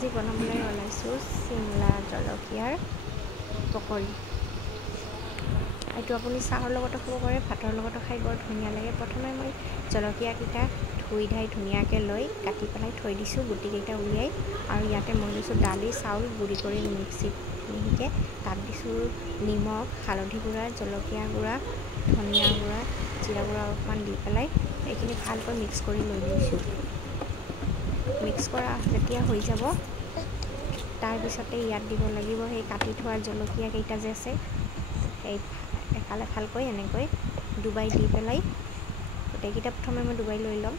আজি বনাবলৈ ওলাইছোঁ চিমলা জলকীয়াৰ পকৰি। এইটো আপুনি চাহৰ লগতো খাব পাৰে, ভাতৰ লগতো খাই বৰ ধুনীয়া লাগে। প্ৰথমে মই জলকীয়াকেইটা ধুই ধাই ধুনীয়াকৈ লৈ কাটি পেলাই থৈ দিছোঁ গুটিকেইটা উলিয়াই। আৰু ইয়াতে মই লৈছোঁ দালি চাউল গুড়ি কৰি মিক্সিত মিহিকৈ, তাত দিছোঁ নিমখ, হালধি গুড়া, জলকীয়া গুড়া, ধনিয়া গুড়া, জিৰা গুড়া অকণমান দি পেলাই এইখিনি ভালকৈ মিক্স কৰি লৈ লৈছোঁ। মিক্স কৰা যেতিয়া হৈ যাব তাৰপিছতে ইয়াত দিব লাগিব সেই কাটি থোৱা জলকীয়াকেইটা যে আছে, সেই এফাল এফালকৈ এনেকৈ ডুবাই দি পেলাই গোটেইকেইটা প্ৰথমে মই ডুবাই লৈ ল'ম।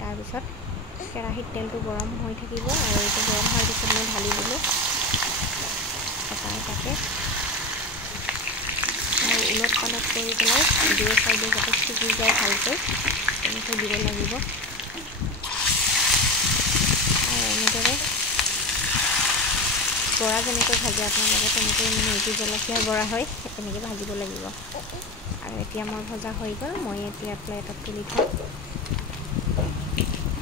তাৰপিছত কেৰাহীত তেলটো গৰম হৈ থাকিব আৰু এইটো গৰম হোৱাৰ পিছত মই ঢালি দিলোঁ এটা এটাকৈ আৰু ওলট পালট কৰি পেলাই দুয়ো চাইডে যাতে সিজি যায় ভালকৈ তেনেকৈ দিব লাগিব। আৰু এনেদৰে বৰা যেনেকৈ ভাজে আপোনালোকে তেনেকৈ এইটো জলকীয়াৰ বৰা হয়, তেনেকৈ ভাজিব লাগিব। আৰু এতিয়া মোৰ ভজা হৈ গ'ল, মই এতিয়া প্লেটত তুলি থওঁ।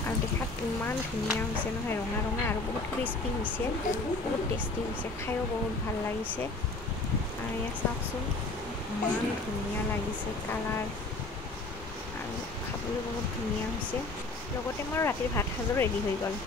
আৰু দেখাত ইমান ধুনীয়া হৈছে নহয়, ৰঙা ৰঙা আৰু বহুত ক্ৰিস্পি হৈছে, বহুত টেষ্টি হৈছে, খায়ো বহুত ভাল লাগিছে। আৰু এয়া চাওকচোন ইমান ধুনীয়া লাগিছে কালাৰ, আৰু খাবলৈ বহুত ধুনীয়া হৈছে। লগতে মোৰ ৰাতিৰ ভাত সাজো ৰেডি হৈ গ'ল।